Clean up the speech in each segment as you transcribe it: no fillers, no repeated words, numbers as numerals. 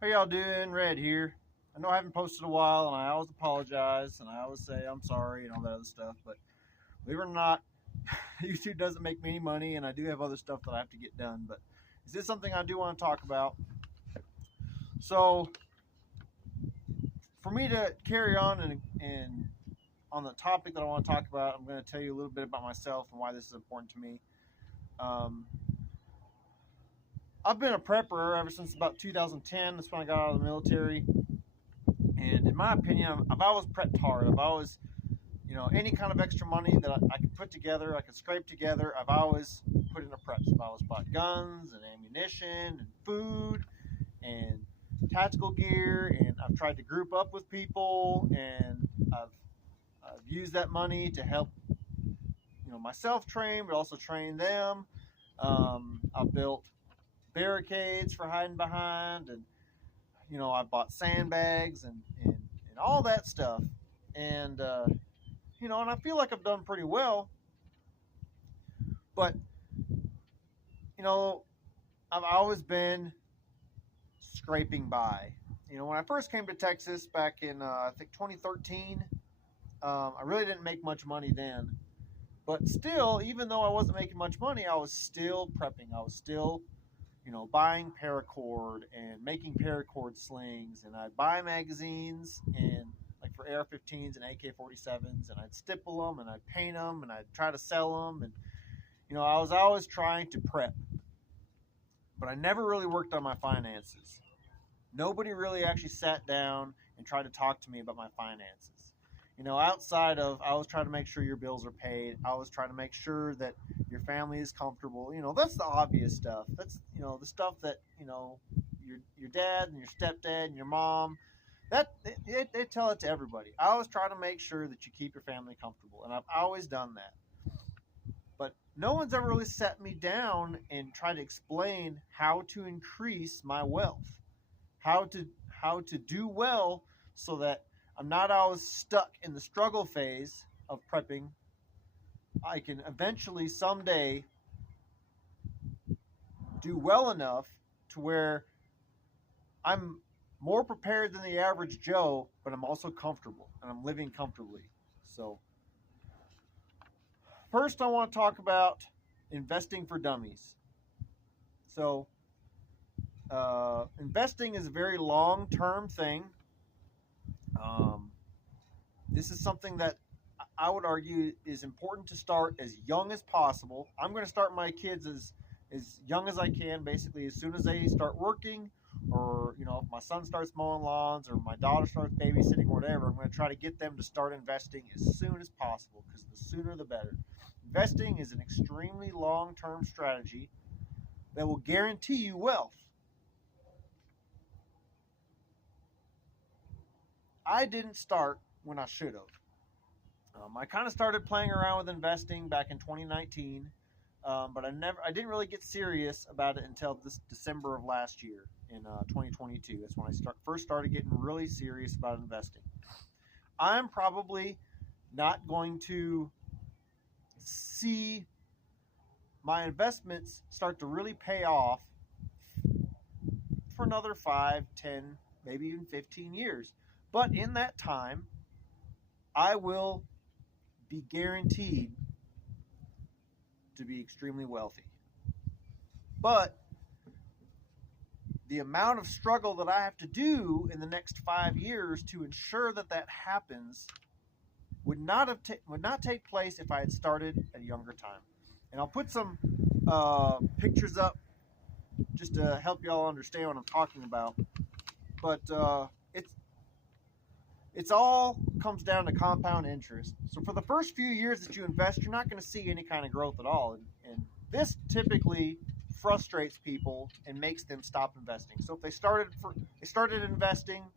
How y'all doing? Red here. I know I haven't posted in a while, and I always apologize, and I always say I'm sorry and all that other stuff. But believe it or not, YouTube doesn't make me any money, and I do have other stuff that I have to get done. But is this something I do want to talk about? So, for me to carry on and on the topic that I want to talk about, I'm going to tell you a little bit about myself and why this is important to me. Um, I've been a prepper ever since about 2010. That's when I got out of the military. And in my opinion, I've always prepped hard. I've always, any kind of extra money that I could put together, I could scrape together, I've always put into preps. I've always bought guns and ammunition and food and tactical gear, and I've tried to group up with people, and I've used that money to help, myself train, but also train them. I've built barricades for hiding behind, and I bought sandbags and all that stuff, and and I feel like I've done pretty well. But you know, I've always been scraping by. When I first came to Texas back in I think 2013, I really didn't make much money then. But still, even though I wasn't making much money, I was still prepping. I was still, buying paracord and making paracord slings, and I'd buy magazines and like for AR-15s and AK-47s, and I'd stipple them and I'd paint them and I'd try to sell them, and I was always trying to prep, but I never really worked on my finances. Nobody really actually sat down and tried to talk to me about my finances. Outside of I was trying to make sure your bills are paid, I was trying to make sure that your family is comfortable. That's the obvious stuff. That's the stuff that your dad and your stepdad and your mom that they tell it to everybody. I always try to make sure that you keep your family comfortable, and I've always done that. But no one's ever really sat me down and tried to explain how to increase my wealth, how to do well so that I'm not always stuck in the struggle phase of prepping. I can eventually someday do well enough to where I'm more prepared than the average Joe, but I'm also comfortable and I'm living comfortably. So, first, I want to talk about investing for dummies. So, investing is a very long term thing. This is something that I would argue is important to start as young as possible. I'm going to start my kids as young as I can, basically as soon as they start working, or if my son starts mowing lawns or my daughter starts babysitting or whatever. I'm going to try to get them to start investing as soon as possible, because the sooner the better. Investing is an extremely long-term strategy that will guarantee you wealth. I didn't start when I should have. I kind of started playing around with investing back in 2019, but I didn't really get serious about it until this December of last year in 2022. That's when I first started getting really serious about investing. I'm probably not going to see my investments start to really pay off for another 5, 10, maybe even 15 years. But in that time, I will be guaranteed to be extremely wealthy. But the amount of struggle that I have to do in the next 5 years to ensure that that happens would not take place if I had started at a younger time. And I'll put some pictures up just to help you all understand what I'm talking about. But it's all comes down to compound interest. So for the first few years that you invest, you're not going to see any kind of growth at all. And this typically frustrates people and makes them stop investing. So if they started investing,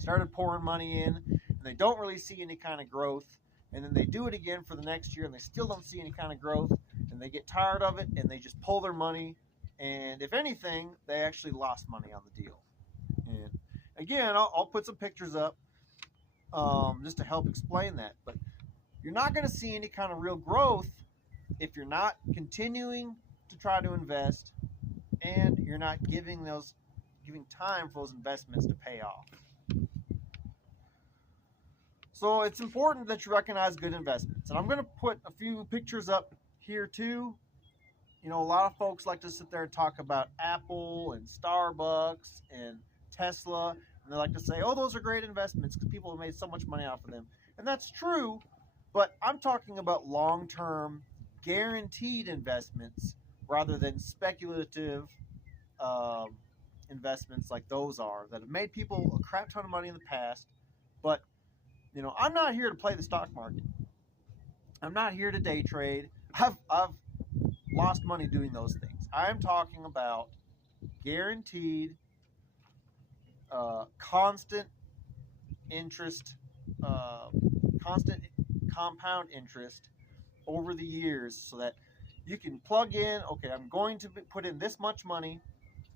started pouring money in, and they don't really see any kind of growth, and then they do it again for the next year and they still don't see any kind of growth, and they get tired of it and they just pull their money, and if anything, they actually lost money on the deal. And again, I'll put some pictures up just to help explain that. But you're not going to see any kind of real growth if you're not continuing to try to invest, and you're not giving those giving time for those investments to pay off. So it's important that you recognize good investments. And I'm going to put a few pictures up here too. You know, a lot of folks like to sit there and talk about Apple and Starbucks and Tesla. And they like to say, oh, those are great investments because people have made so much money off of them. And that's true, but I'm talking about long-term guaranteed investments rather than speculative investments like those are that have made people a crap ton of money in the past. But, you know, I'm not here to play the stock market. I'm not here to day trade. I've lost money doing those things. I'm talking about guaranteed, constant interest, constant compound interest over the years so that you can plug in, okay, I'm going to put in this much money,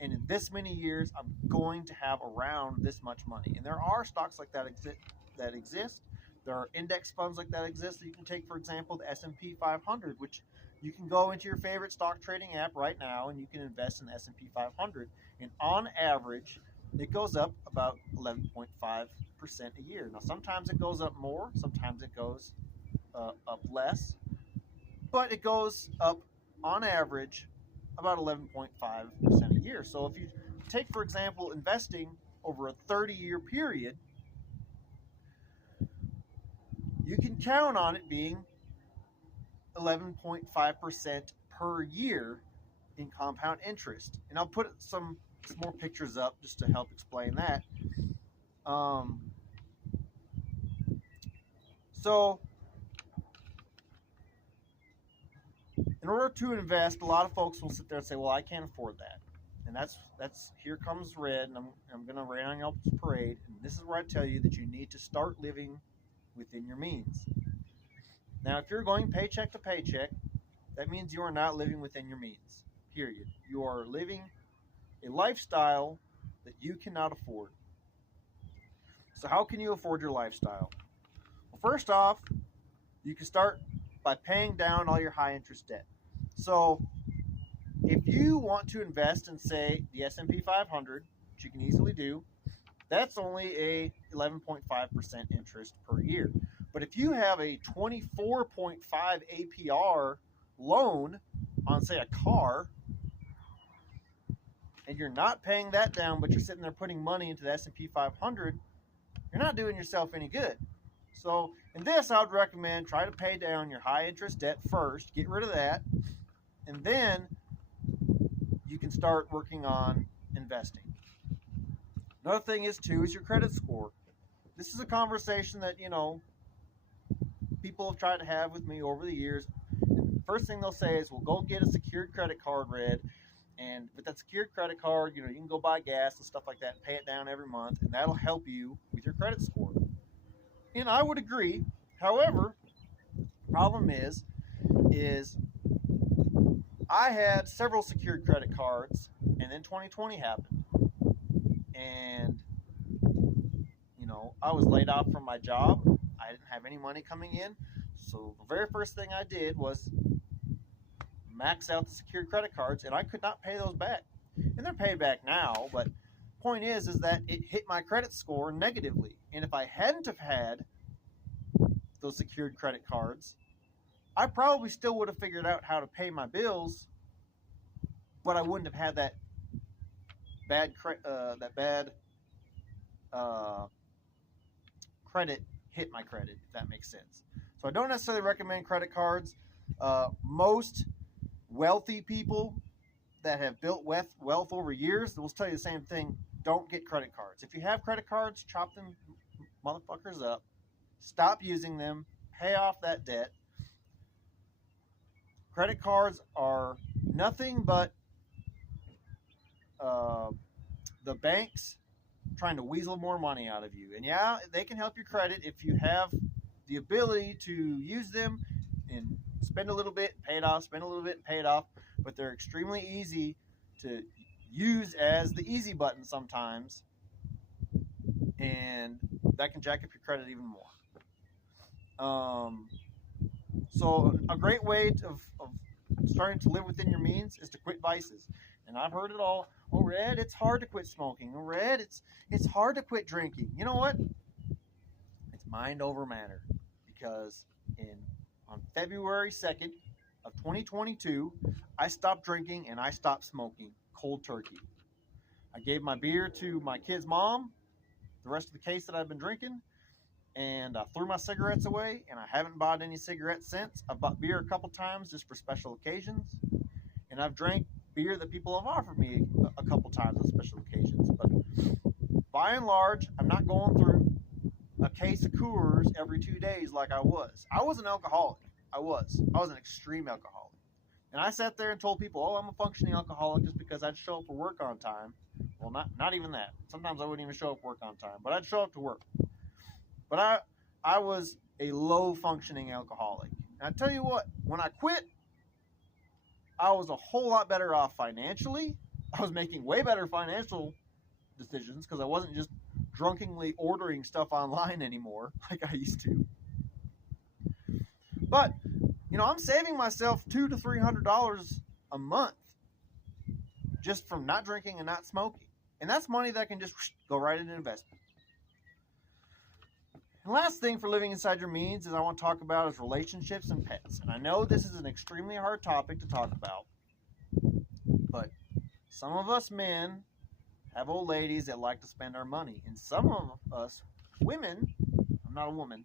and in this many years, I'm going to have around this much money. And there are stocks like that exist. There are index funds like that exist. You can take, for example, the S&P 500, which you can go into your favorite stock trading app right now, and you can invest in the S&P 500. And on average, it goes up about 11.5% a year. Now, sometimes it goes up more. Sometimes it goes up less. But it goes up, on average, about 11.5% a year. So if you take, for example, investing over a 30-year period, you can count on it being 11.5% per year in compound interest. And I'll put some more pictures up just to help explain that. So in order to invest, a lot of folks will sit there and say, well, I can't afford that. And that's here comes red, and I'm going to rain on y'all's parade. And this is where I tell you that you need to start living within your means. Now, if you're going paycheck to paycheck, that means you are not living within your means, period. You are living a lifestyle that you cannot afford. So how can you afford your lifestyle? Well, first off, you can start by paying down all your high interest debt. So if you want to invest in, say, the S&P 500, which you can easily do, that's only a 11.5% interest per year. But if you have a 24.5 APR loan on, say, a car, and you're not paying that down, but you're sitting there putting money into the S&P 500, you're not doing yourself any good. So in this, I would recommend try to pay down your high interest debt first, get rid of that, and then you can start working on investing. Another thing is your credit score. This is a conversation that, you know, people have tried to have with me over the years. And the first thing they'll say is, well, go get a secured credit card, Red. And with that secured credit card, you know, you can go buy gas and stuff like that and pay it down every month, and that'll help you with your credit score. And I would agree. However, the problem is I had several secured credit cards, and then 2020 happened. And, you know, I was laid off from my job. I didn't have any money coming in. So the very first thing I did was max out the secured credit cards, and I could not pay those back. And they're paid back now, but point is that it hit my credit score negatively. And if I hadn't have had those secured credit cards, I probably still would have figured out how to pay my bills, but I wouldn't have had that bad credit hit my credit, if that makes sense. So I don't necessarily recommend credit cards. Most wealthy people that have built wealth over years will tell you the same thing. Don't get credit cards. If you have credit cards, chop them motherfuckers up. Stop using them. Pay off that debt. Credit cards are nothing but the banks trying to weasel more money out of you. And yeah, they can help your credit if you have the ability to use them and spend a little bit, pay it off, spend a little bit, pay it off. But they're extremely easy to use as the easy button sometimes. And that can jack up your credit even more. So a great way of starting to live within your means is to quit vices. And I've heard it all. Oh, Red, it's hard to quit smoking. Oh, Red, it's hard to quit drinking. You know what? It's mind over matter, because on February 2nd of 2022, I stopped drinking and I stopped smoking cold turkey. I gave my beer to my kid's mom, the rest of the case that I've been drinking, and I threw my cigarettes away, and I haven't bought any cigarettes since. I've bought beer a couple times just for special occasions, and I've drank beer that people have offered me a couple times on special occasions. But by and large, I'm not going through a case of Coors every 2 days like I was. I was an alcoholic. I was an extreme alcoholic. And I sat there and told people, oh, I'm a functioning alcoholic, just because I'd show up for work on time. Well, not even that. Sometimes I wouldn't even show up for work on time, but I'd show up to work. But I was a low functioning alcoholic. And I tell you what, when I quit, I was a whole lot better off financially. I was making way better financial decisions because I wasn't just drunkenly ordering stuff online anymore like I used to. But, I'm saving myself $200 to $300 a month just from not drinking and not smoking. And that's money that can just go right into investment. And last thing for living inside your means is I want to talk about is relationships and pets. And I know this is an extremely hard topic to talk about, but some of us men have old ladies that like to spend our money. And some of us women, I'm not a woman,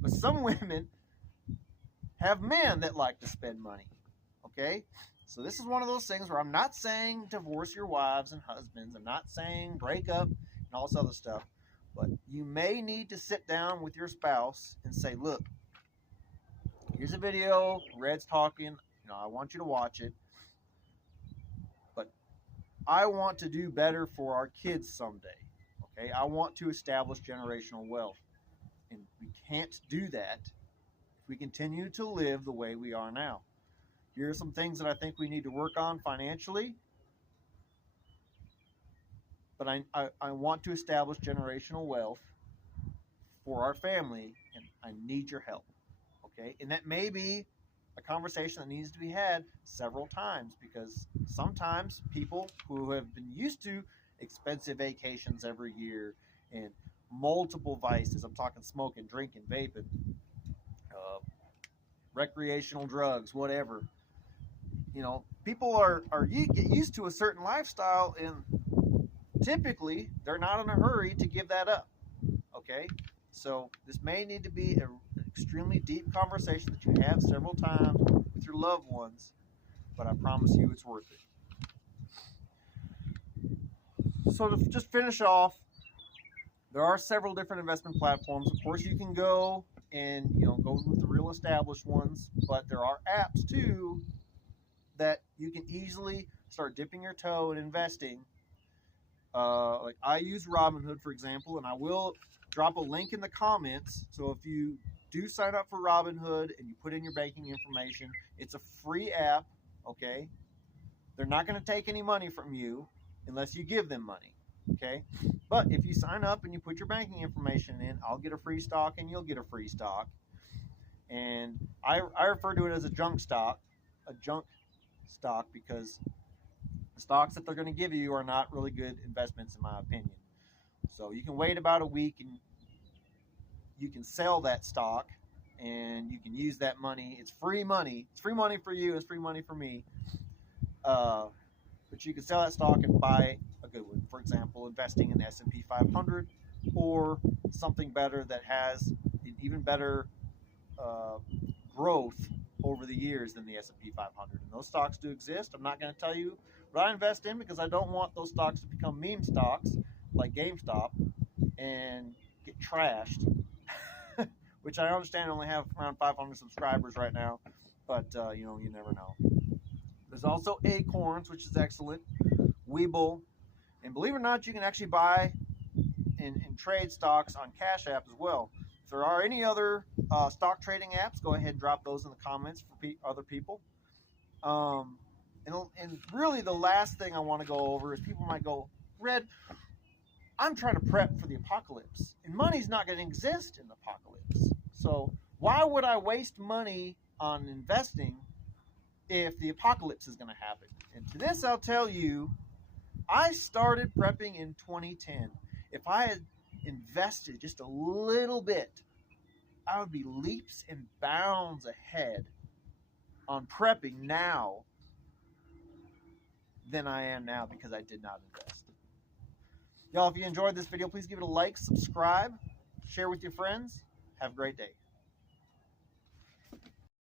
but some women have men that like to spend money. Okay? So this is one of those things where I'm not saying divorce your wives and husbands. I'm not saying break up and all this other stuff. But you may need to sit down with your spouse and say, look, here's a video, Red's talking, I want you to watch it. But I want to do better for our kids someday. Okay? I want to establish generational wealth. And we can't do that if we continue to live the way we are now. Here are some things that I think we need to work on financially. But I want to establish generational wealth for our family, and I need your help. Okay? And that may be a conversation that needs to be had several times, because sometimes people who have been used to expensive vacations every year and multiple vices, I'm talking smoking, drinking, vaping, recreational drugs, whatever. People get used to a certain lifestyle, and typically they're not in a hurry to give that up. Okay? So this may need to be an extremely deep conversation that you have several times with your loved ones, but I promise you it's worth it. So to just finish off, there are several different investment platforms. Of course, you can go and go with the real established ones, but there are apps too that you can easily start dipping your toe in investing. Like I use Robinhood, for example, and I will drop a link in the comments. So if you do sign up for Robinhood and you put in your banking information, it's a free app, okay? They're not going to take any money from you unless you give them money, okay? But if you sign up and you put your banking information in, I'll get a free stock and you'll get a free stock. And I refer to it as a junk stock because the stocks that they're going to give you are not really good investments in my opinion. So you can wait about a week and you can sell that stock and you can use that money. It's free money. It's free money for you. It's free money for me. But you can sell that stock and buy a good one. For example, investing in the S&P 500 or something better that has an even better growth over the years than the S&P 500. And those stocks do exist. I'm not going to tell you what I invest in because I don't want those stocks to become meme stocks like GameStop and get trashed, which I understand only have around 500 subscribers right now, but you never know. There's also Acorns, which is excellent, Webull, and believe it or not, you can actually buy and trade stocks on Cash App as well. If there are any other stock trading apps, go ahead and drop those in the comments for other people. And really the last thing I want to go over is people might go, Red, I'm trying to prep for the apocalypse, and money's not going to exist in the apocalypse. So why would I waste money on investing if the apocalypse is going to happen? And to this, I'll tell you I started prepping in 2010. If I had invested just a little bit, I would be leaps and bounds ahead on prepping now than I am now because I did not invest. Y'all, if you enjoyed this video, please give it a like, subscribe, share with your friends. Have a great day.